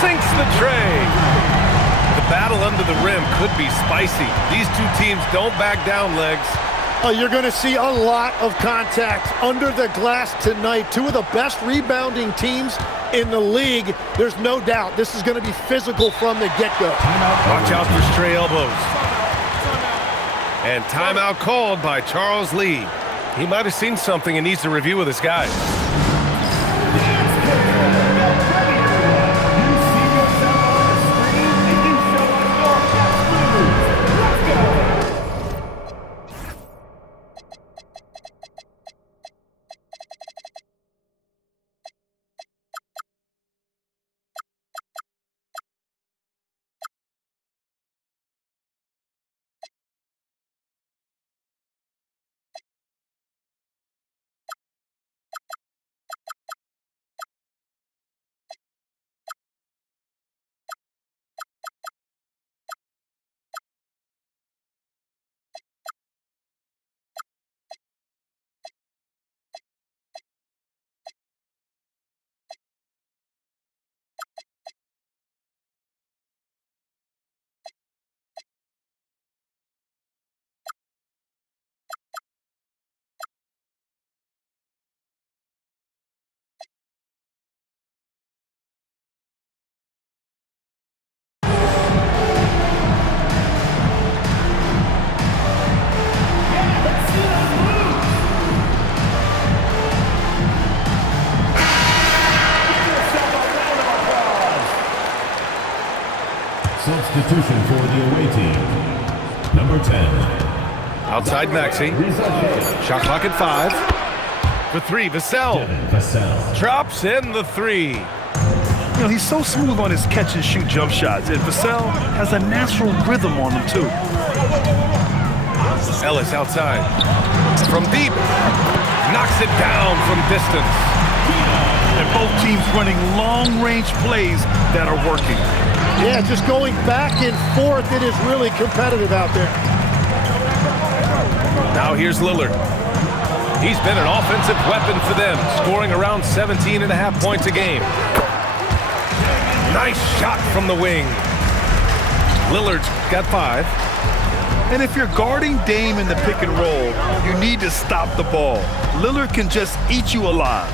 sinks the tray. The battle under the rim could be spicy. These two teams don't back down, Legs. You're going to see a lot of contact under the glass tonight. Two of the best rebounding teams in the league. There's no doubt this is going to be physical from the get-go. Watch out for stray elbows. And timeout called by Charles Lee. He might have seen something and needs to review with his guys. Substitution for the away team. Number 10. Outside Maxey. Shot clock at 5. For 3, Vassell. Drops in the 3. You know, he's so smooth on his catch-and-shoot jump shots, and Vassell has a natural rhythm on him, too. Ellis outside. From deep. Knocks it down from distance. And both teams running long-range plays that are working. Yeah, just going back and forth. It is really competitive out there. Now here's Lillard. He's been an offensive weapon for them, scoring around 17.5 points a game. Nice shot from the wing. Lillard's got 5. And if you're guarding Dame in the pick and roll, you need to stop the ball. Lillard can just eat you alive.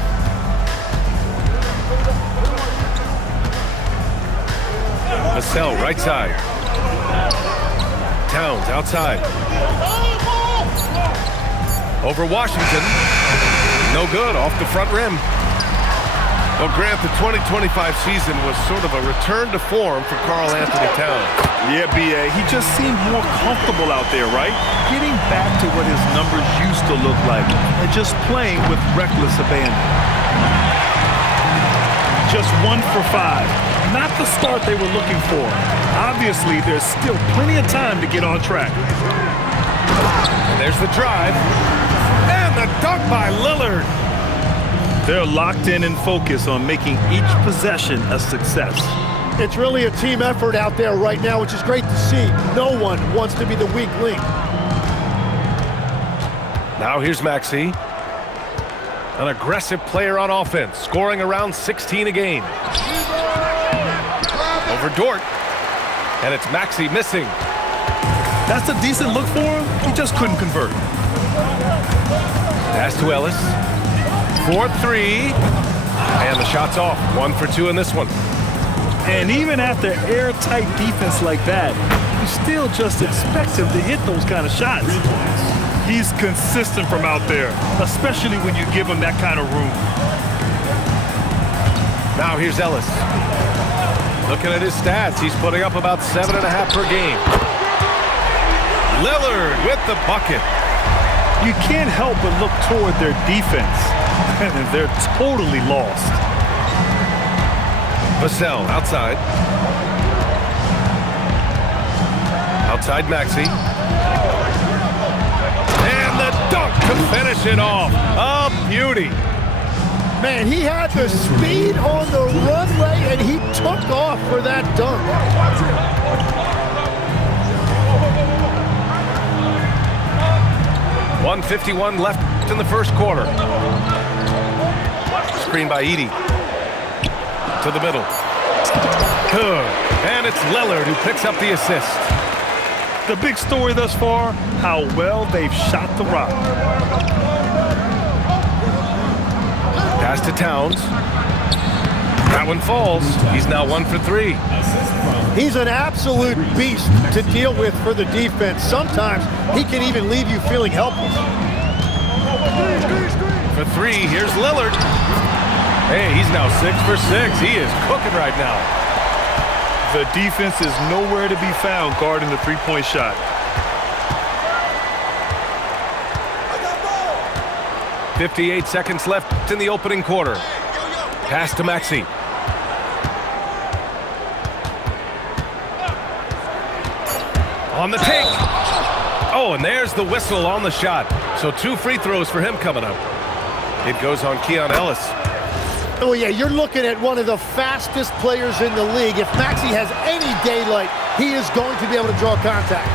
Vassell, right side. Towns, outside. Over Washington. No good, off the front rim. Well, Grant, the 2025 season was sort of a return to form for Karl-Anthony Towns. Yeah, B.A., he just seemed more comfortable out there, right? Getting back to what his numbers used to look like and just playing with reckless abandon. Just 1 for 5. Not the start they were looking for. Obviously, there's still plenty of time to get on track. And there's the drive. And the dunk by Lillard. They're locked in and focused on making each possession a success. It's really a team effort out there right now, which is great to see. No one wants to be the weak link. Now here's Maxey. An aggressive player on offense, scoring around 16 a game. Over Dort. And it's Maxey missing. That's a decent look for him. He just couldn't convert. Pass to Ellis. 4-3. And the shot's off. 1 for 2 in this one. And even after airtight defense like that, you still just expect him to hit those kind of shots. He's consistent from out there, especially when you give him that kind of room. Now here's Ellis. Looking at his stats, he's putting up about 7.5 per game. Lillard with the bucket. You can't help but look toward their defense, and they're totally lost. Vassell outside. Outside Maxey. And the dunk to finish it off. A beauty. Man, he had the speed on the runway, and he took off for that dunk. 1:51 left in the first quarter. Screen by Edey. To the middle. Good. And it's Lillard who picks up the assist. The big story thus far, how well they've shot the rock. Pass to Towns. That one falls. He's now 1 for 3. He's an absolute beast to deal with for the defense. Sometimes he can even leave you feeling helpless. For 3, here's Lillard. Hey, he's now 6 for 6. He is cooking right now. The defense is nowhere to be found guarding the three-point shot. .58 seconds left in the opening quarter. Pass to Maxey. On the take. Oh, and there's the whistle on the shot. So 2 free throws for him coming up. It goes on Keon Ellis. Oh, yeah, you're looking at one of the fastest players in the league. If Maxey has any daylight, he is going to be able to draw contact.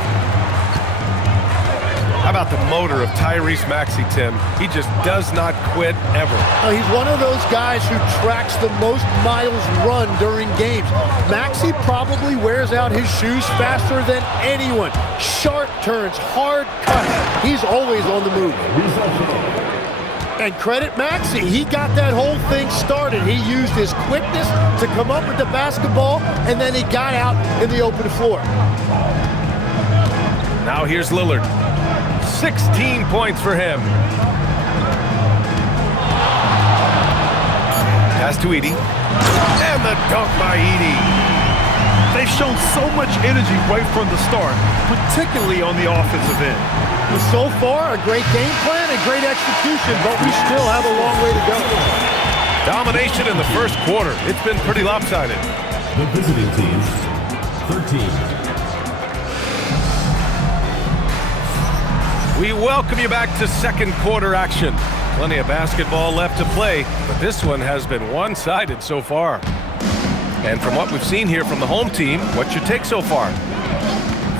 How about the motor of Tyrese Maxey, Tim? He just does not quit ever. He's one of those guys who tracks the most miles run during games. Maxey probably wears out his shoes faster than anyone. Sharp turns, hard cuts. He's always on the move. And credit Maxey, he got that whole thing started. He used his quickness to come up with the basketball, and then he got out in the open floor. Now here's Lillard. 16 points for him. Pass to Edey. And the dunk by Edey. They've shown so much energy right from the start, particularly on the offensive end. So far, a great game plan and great execution, but we still have a long way to go. Domination in the first quarter. It's been pretty lopsided. The visiting team, 13. We welcome you back to second quarter action. Plenty of basketball left to play, but this one has been one-sided so far. And from what we've seen here from the home team, what's your take so far?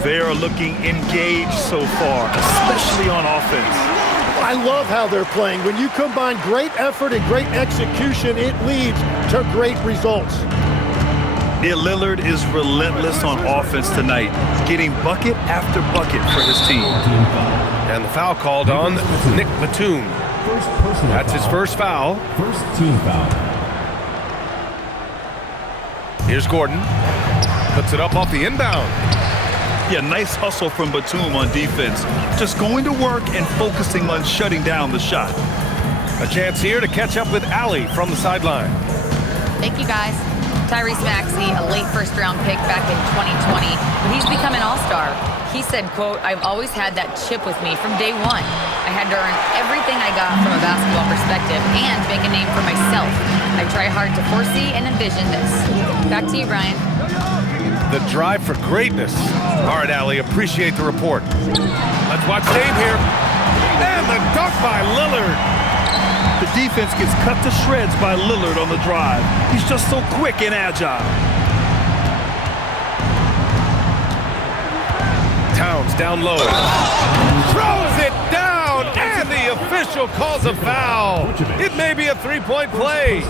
They are looking engaged so far, especially on offense. I love how they're playing. When you combine great effort and great execution, it leads to great results. Yeah, Lillard is relentless on offense tonight, getting bucket after bucket for his team. And the foul called on Nick Batum. That's his first foul. First team foul. Here's Gordon. Puts it up off the inbound. Yeah, nice hustle from Batum on defense. Just going to work and focusing on shutting down the shot. A chance here to catch up with Allie from the sideline. Thank you, guys. Tyrese Maxey, a late first-round pick back in 2020, but he's become an all-star. He said, quote, "I've always had that chip with me from day one. I had to earn everything I got from a basketball perspective and make a name for myself. I try hard to foresee and envision this." Back to you, Brian. The drive for greatness. All right, Allie, appreciate the report. Let's watch Dave here. And the dunk by Lillard. The defense gets cut to shreds by Lillard on the drive. He's just so quick and agile. Towns down low. Throws it down, and the official calls a foul. It may be a three-point play.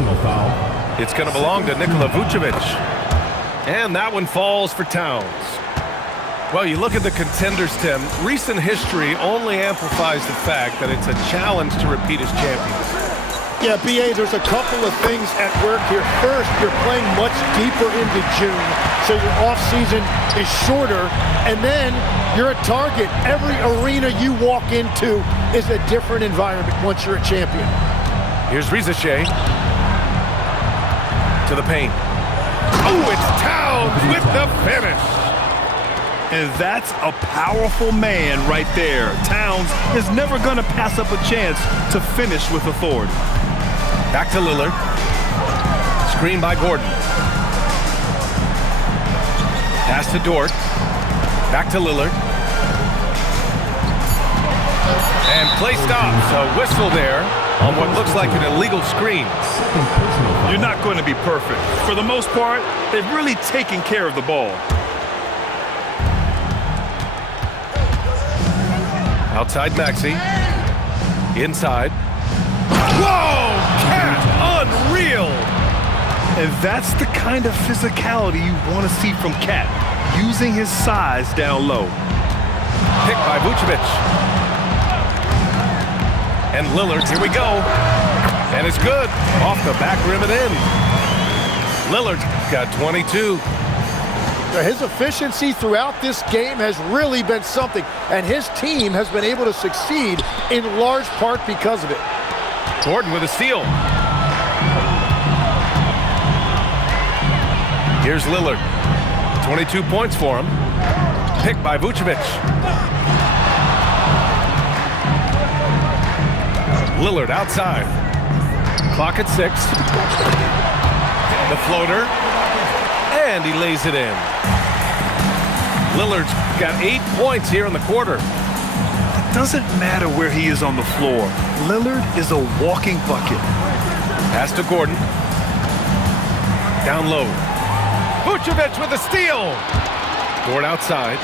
It's going to belong to Nikola Vucevic. And that one falls for Towns. Well, you look at the contenders, Tim. Recent history only amplifies the fact that it's a challenge to repeat as champions. Yeah, B.A., there's a couple of things at work here. First, you're playing much deeper into June, so your offseason is shorter, and then you're a target. Every arena you walk into is a different environment once you're a champion. Here's Rizachet to the paint. Oh, it's Towns with the finish. And that's a powerful man right there. Towns is never going to pass up a chance to finish with authority. Back to Lillard. Screen by Gordon. Pass to Dort. Back to Lillard. And play stops. A whistle there on what looks like an illegal screen. You're not going to be perfect. For the most part, they've really taken care of the ball. Outside Maxey. Inside. Whoa! Cat! Unreal! And that's the kind of physicality you want to see from Cat, using his size down low. Picked by Vucevic. And Lillard, here we go. And it's good. Off the back rim and in. Lillard's got 22. His efficiency throughout this game has really been something, and his team has been able to succeed in large part because of it. Gordon with a steal. Here's Lillard. 22 points for him. Picked by Vucevic. Lillard outside. Clock at 6. The floater. And he lays it in. Lillard's got 8 points here in the quarter. It doesn't matter where he is on the floor. Lillard is a walking bucket. Pass to Gordon. Down low. Vucevic with a steal. Gordon outside.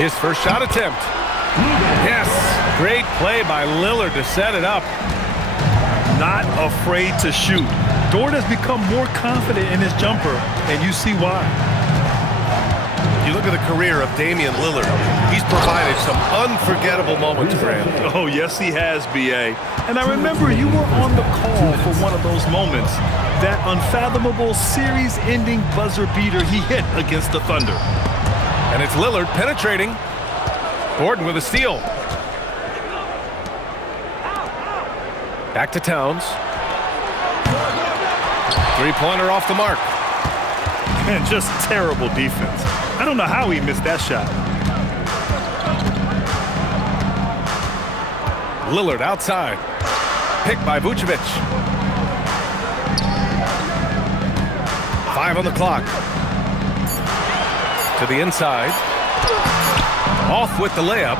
His first shot attempt. Yes. Great play by Lillard to set it up. Not afraid to shoot. Dort has become more confident in his jumper, and you see why. You look at the career of Damian Lillard. He's provided some unforgettable moments, Graham. Oh, yes, he has, B.A. And I remember you were on the call for one of those moments, that unfathomable series-ending buzzer beater he hit against the Thunder. And it's Lillard penetrating. Gordon with a steal. Back to Towns. Three-pointer off the mark. And just terrible defense. I don't know how he missed that shot. Lillard outside. Picked by Vucevic. 5 on the clock. To the inside. Off with the layup.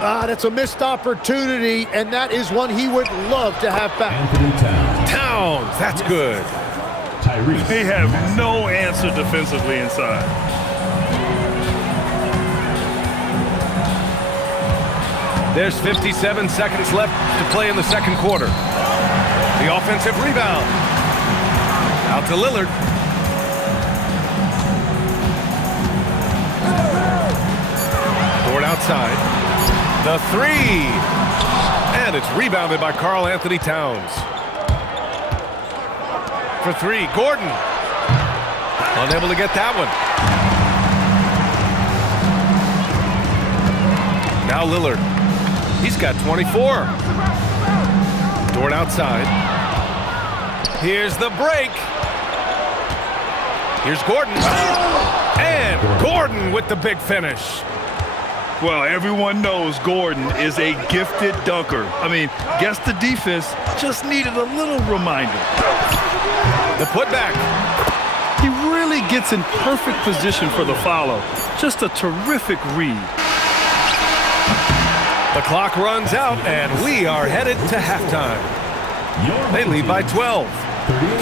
That's a missed opportunity, and that is one he would love to have back. Anthony Towns. Towns, that's good. Tyrese. They have no answer defensively inside. There's 57 seconds left to play in the second quarter. The offensive rebound. Out to Lillard. Gordon outside. The three. And it's rebounded by Karl Anthony Towns. For three, Gordon. Unable to get that one. Now Lillard. He's got 24. Gordon outside. Here's the break. Here's Gordon. And Gordon with the big finish. Well, everyone knows Gordon is a gifted dunker. I mean, guess the defense just needed a little reminder. The putback. He really gets in perfect position for the follow. Just a terrific read. The clock runs out, and we are headed to halftime. They lead by 12.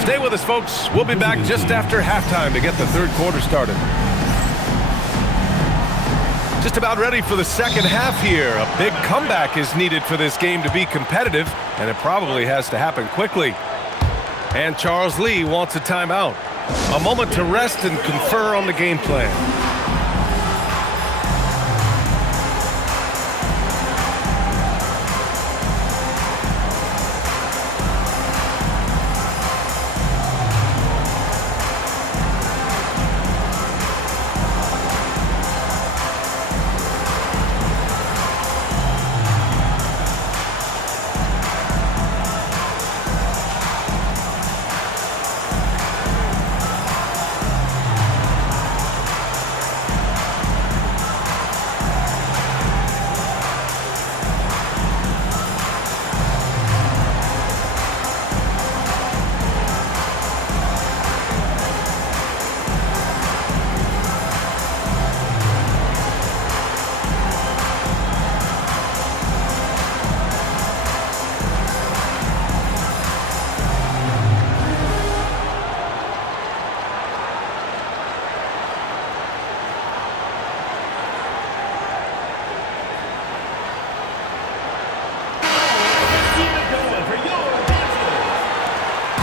Stay with us, folks. We'll be back just after halftime to get the third quarter started. Just about ready for the second half here. A big comeback is needed for this game to be competitive, and it probably has to happen quickly. And Charles Lee wants a timeout. A moment to rest and confer on the game plan.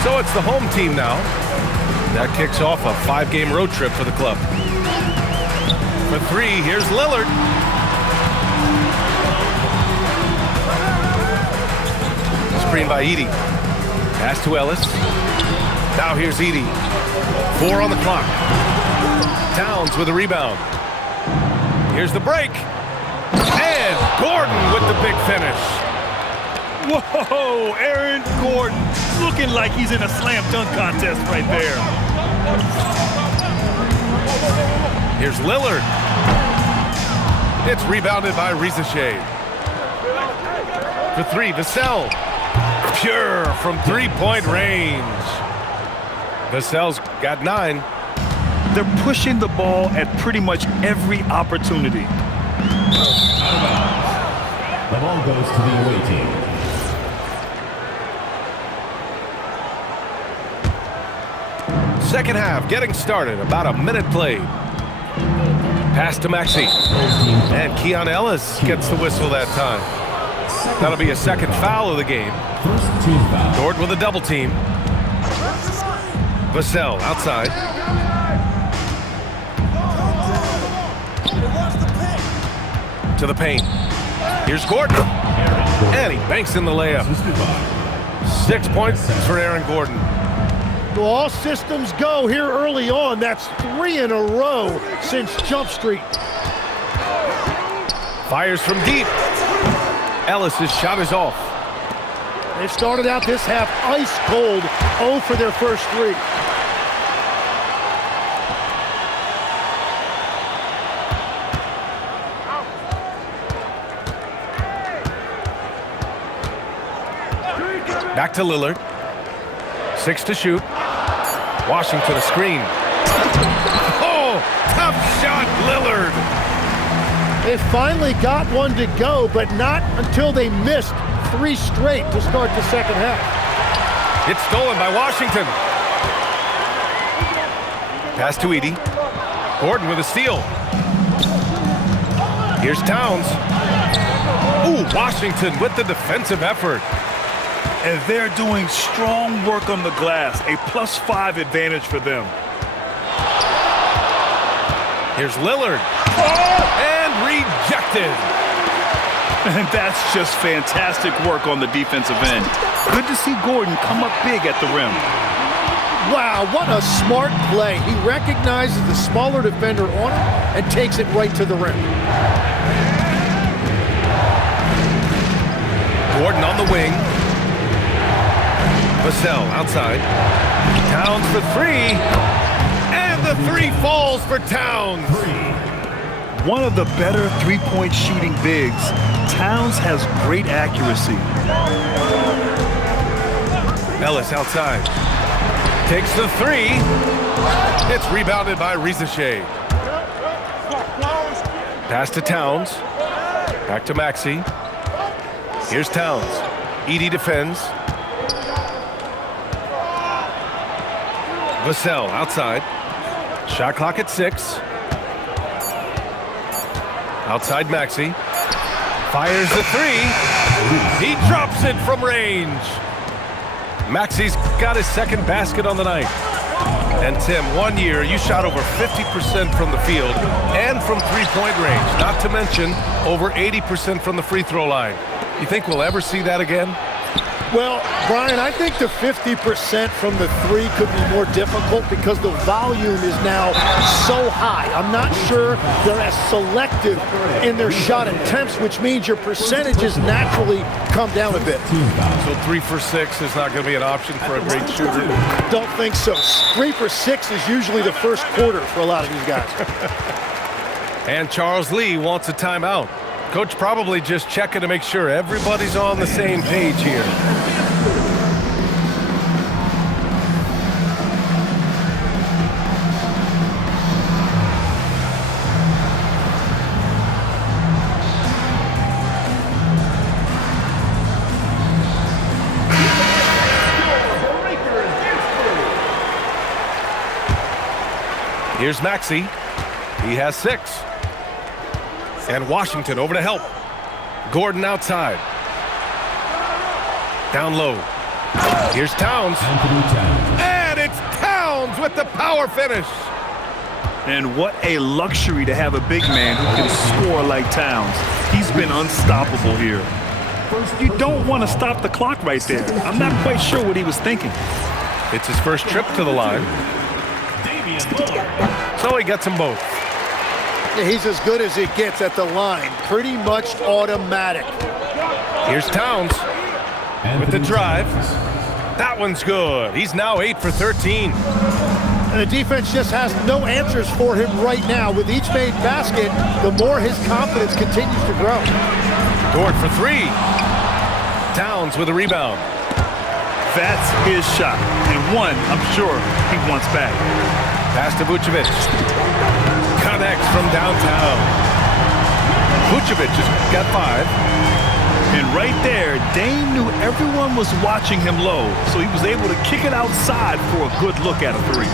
So it's the home team now. That kicks off a 5-game road trip for the club. For 3, here's Lillard. Screen by Edey. Pass to Ellis. Now here's Edey. 4 on the clock. Towns with a rebound. Here's the break. And Gordon with the big finish. Whoa, Aaron Gordon looking like he's in a slam dunk contest right there. Here's Lillard. It's rebounded by Rizachet. For 3, Vassell. Pure from 3-point range. Vassell's got 9. They're pushing the ball at pretty much every opportunity. The ball goes to the away team. Second half getting started. About a minute played. Pass to Maxey. And Keon Ellis gets the whistle that time. That'll be a second foul of the game. First team foul. Gordon with a double team. Vassell outside. To the paint. Here's Gordon. And he banks in the layup. 6 points for Aaron Gordon. Well, all systems go here early on. That's 3 in a row since Jump Street. Fires from deep. Ellis's shot is off. They started out this half ice cold, 0 for their first 3. Back to Lillard. 6 to shoot. Washington a screen. Oh, tough shot, Lillard. They finally got one to go, but not until they missed 3 straight to start the second half. It's stolen by Washington. Pass to Edey. Gordon with a steal. Here's Towns. Ooh, Washington with the defensive effort. And they're doing strong work on the glass, a +5 advantage for them. Here's Lillard. And rejected. And that's just fantastic work on the defensive end. Good to see Gordon come up big at the rim. Wow, what a smart play. He recognizes the smaller defender on him and takes it right to the rim. Gordon on the wing. Vassell outside. Towns for 3. And the 3 falls for Towns. One of the better three-point shooting bigs. Towns has great accuracy. Ellis outside. Takes the 3. It's rebounded by Rizachet. Pass to Towns. Back to Maxey. Here's Towns. Edey defends. Vassell outside. Shot clock at 6. Outside Maxey. Fires the 3. He drops it from range. Maxey's got his second basket on the night. And Tim, 1 year you shot over 50% from the field and from 3-point range, not to mention over 80% from the free throw line. You think we'll ever see that again? Well, Brian, I think the 50% from the 3 could be more difficult because the volume is now so high. I'm not sure they're as selective in their shot attempts, which means your percentages naturally come down a bit. So 3 for 6 is not going to be an option for a great shooter? Don't think so. 3 for 6 is usually the first quarter for a lot of these guys. And Charles Lee wants a timeout. Coach probably just checking to make sure everybody's on the same page here. Here's Maxey. He has 6. And Washington over to help. Gordon outside. Down low. Here's Towns. And it's Towns with the power finish. And what a luxury to have a big man who can score like Towns. He's been unstoppable here. You don't want to stop the clock right there. I'm not quite sure what he was thinking. It's his first trip to the line. So he gets them both. He's as good as it gets at the line. Pretty much automatic. Here's Towns with the drive. That one's good. He's now 8 for 13. And the defense just has no answers for him right now. With each made basket, the more his confidence continues to grow. Dort for 3. Towns with a rebound. That's his shot. And one, I'm sure, he wants back. Pass to Vucevic. Connects from downtown. Vucevic has got 5. And right there, Dame knew everyone was watching him low, so he was able to kick it outside for a good look at a 3.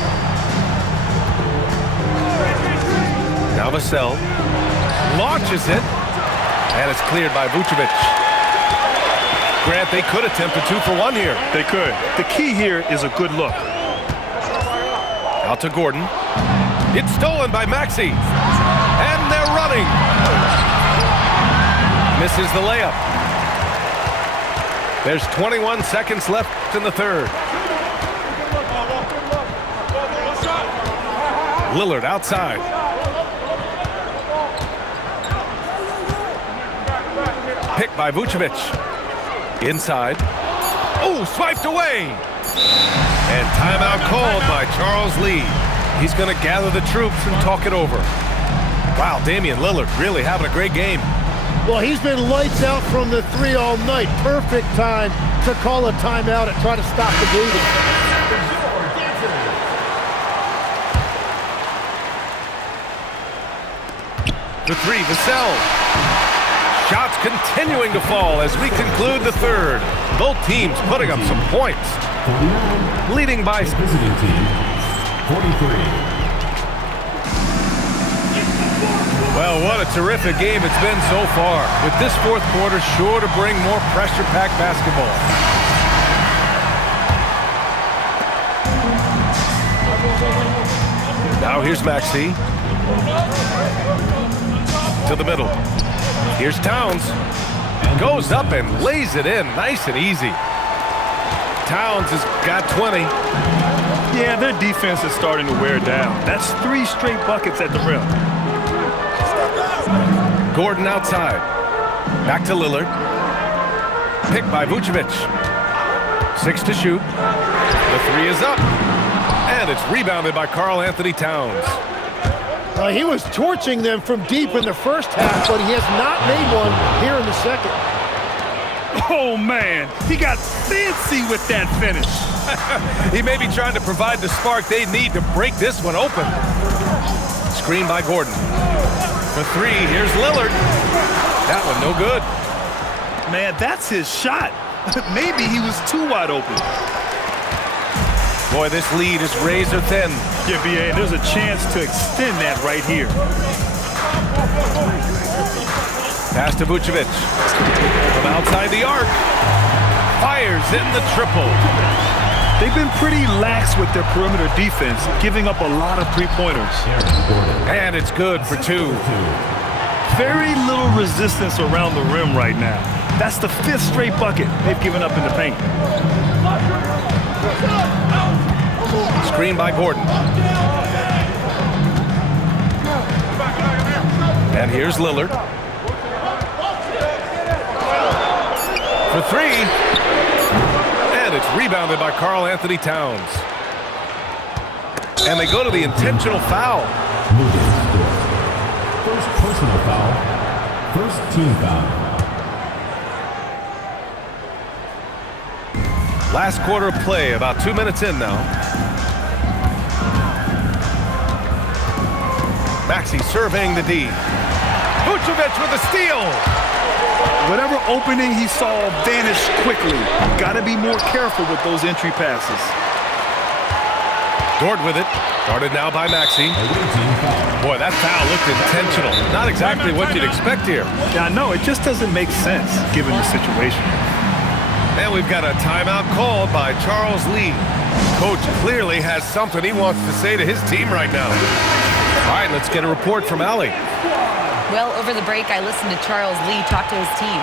Now Vassell launches it, and it's cleared by Vucevic. Grant, they could attempt a 2 for 1 here. They could. The key here is a good look. Out to Gordon. It's stolen by Maxey. And they're running. Misses the layup. There's 21 seconds left in the third. Lillard outside. Picked by Vucevic. Inside. Oh, swiped away. And timeout called by Charles Lee. He's going to gather the troops and talk it over. Wow, Damian Lillard really having a great game. Well, he's been lights out from the 3 all night. Perfect time to call a timeout and try to stop the bleeding. The 3, Vassell. Shots continuing to fall as we conclude the third. Both teams putting up some points. Leading by Visiting team, 43. Well, what a terrific game it's been so far. With this fourth quarter sure to bring more pressure-packed basketball. Now here's Maxey. To the middle. Here's Towns. Goes up and lays it in nice and easy. Towns has got 20. Yeah, their defense is starting to wear down. That's 3 straight buckets at the rim. Gordon outside. Back to Lillard. Picked by Vucevic. 6 to shoot. The 3 is up. And it's rebounded by Karl Anthony Towns. He was torching them from deep in the first half, but he has not made one here in the second. Oh, man. He got fancy with that finish. He may be trying to provide the spark they need to break this one open. Screen by Gordon. For 3, here's Lillard. That one no good. Man, that's his shot. Maybe he was too wide open. Boy, this lead is razor thin. Yeah, B.A., there's a chance to extend that right here. Pass to Vucevic. From outside the arc. Fires in the triple. They've been pretty lax with their perimeter defense, giving up a lot of three-pointers. And it's good for 2. Very little resistance around the rim right now. That's the 5th straight bucket they've given up in the paint. Screen by Gordon. And here's Lillard. For 3. And it's rebounded by Karl Anthony Towns. And they go to the intentional foul. First personal foul. First team foul. Last quarter of play, about 2 minutes in now. Maxey surveying the D. Vucevic with a steal. Whatever opening he saw vanished quickly. Got to be more careful with those entry passes. Dort with it. Guarded now by Maxey. Boy, that foul looked intentional. Not exactly what you'd expect here. Yeah, I know. It just doesn't make sense given the situation. And we've got a timeout called by Charles Lee. Coach clearly has something he wants to say to his team right now. All right, let's get a report from Allie. Well, over the break, I listened to Charles Lee talk to his team.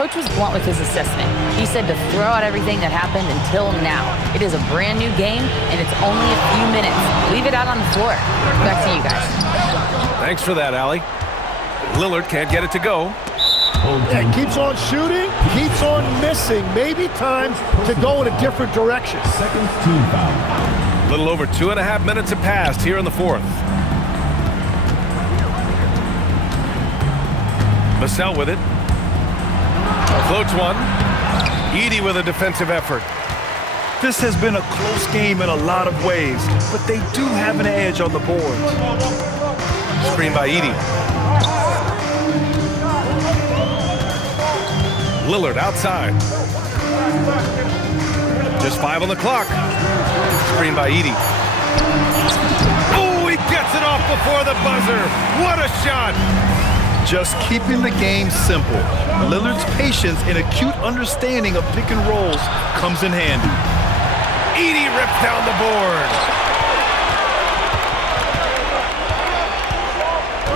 Coach was blunt with his assessment. He said to throw out everything that happened until now. It is a brand new game, and it's only a few minutes. Leave it out on the floor. Back to you guys. Thanks for that, Allie. Lillard can't get it to go. Yeah, keeps on shooting, keeps on missing. Maybe time to go in a different direction. Second team foul. A little over 2.5 minutes have passed here in the fourth. Vassell with it. Floats one. Edey with a defensive effort. This has been a close game in a lot of ways, but they do have an edge on the board. Screen by Edey. Lillard outside. Just 5 on the clock. Screen by Edey. Oh, he gets it off before the buzzer. What a shot. Just keeping the game simple. Lillard's patience and acute understanding of pick and rolls comes in handy. Edey rips down the board.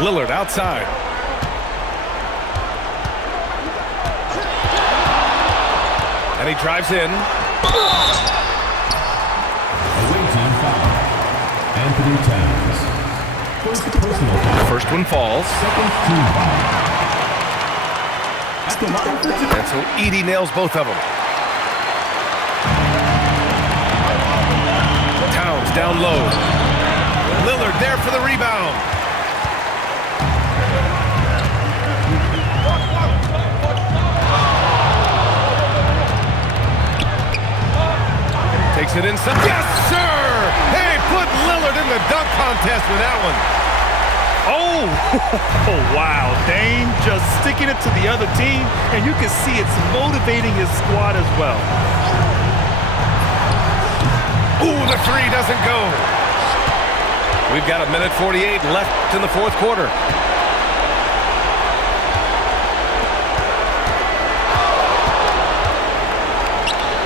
Lillard outside. And he drives in. Away team foul. Anthony Towns. First personal foul. First one falls. Second team foul. At the line for two. And so Edey nails both of them. Towns down low. Lillard there for the rebound. Takes it inside. Yes, sir! Hey, put Lillard in the dunk contest with that one. Oh, wow. Dame just sticking it to the other team, and you can see it's motivating his squad as well. Ooh, the three doesn't go. We've got 1:48 left in the fourth quarter.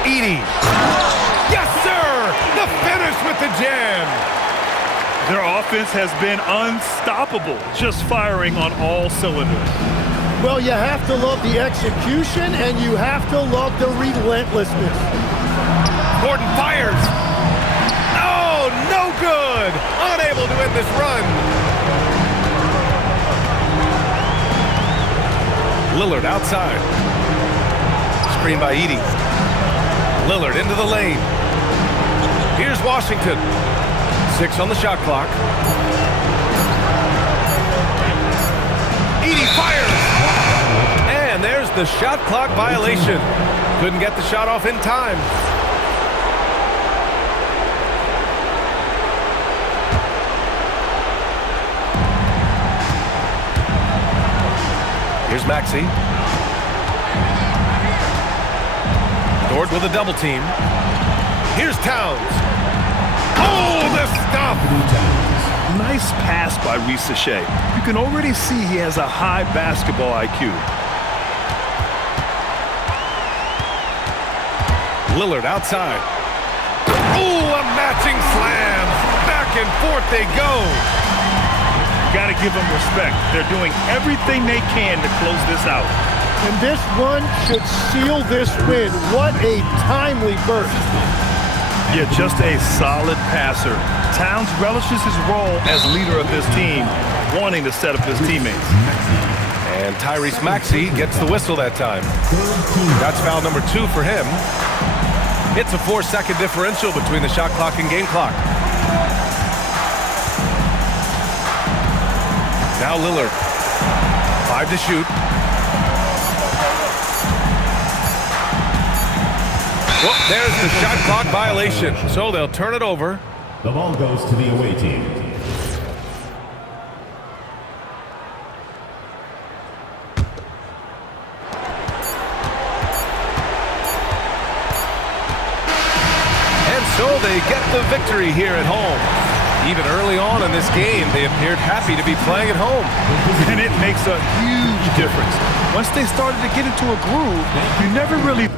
Edey. Yes, sir! The finish with the jam. Their offense has been unstoppable, just firing on all cylinders. Well, you have to love the execution, and you have to love the relentlessness. Gordon fires. Oh, no good. Unable to end this run. Lillard outside. Screen by Edey. Lillard into the lane. Here's Washington. 6 on the shot clock. Edey fires. And there's the shot clock violation. Couldn't get the shot off in time. Here's Maxey. Dort with a double team. Here's Towns. Oh, the stop! Nice pass by Risache. You can already see he has a high basketball IQ. Lillard outside. Oh, a matching slam. Back and forth they go. Got to give them respect. They're doing everything they can to close this out. And this one should seal this win. What a timely burst. Yeah, just a solid passer. Towns relishes his role as leader of this team, wanting to set up his teammates. And Tyrese Maxey gets the whistle that time. That's foul number 2 for him. It's a 4-second differential between the shot clock and game clock. Now Lillard. 5 to shoot. Well, there's the shot clock violation. So they'll turn it over. The ball goes to the away team. And so they get the victory here at home. Even early on in this game, they appeared happy to be playing at home. And it makes a huge difference. Once they started to get into a groove, you never really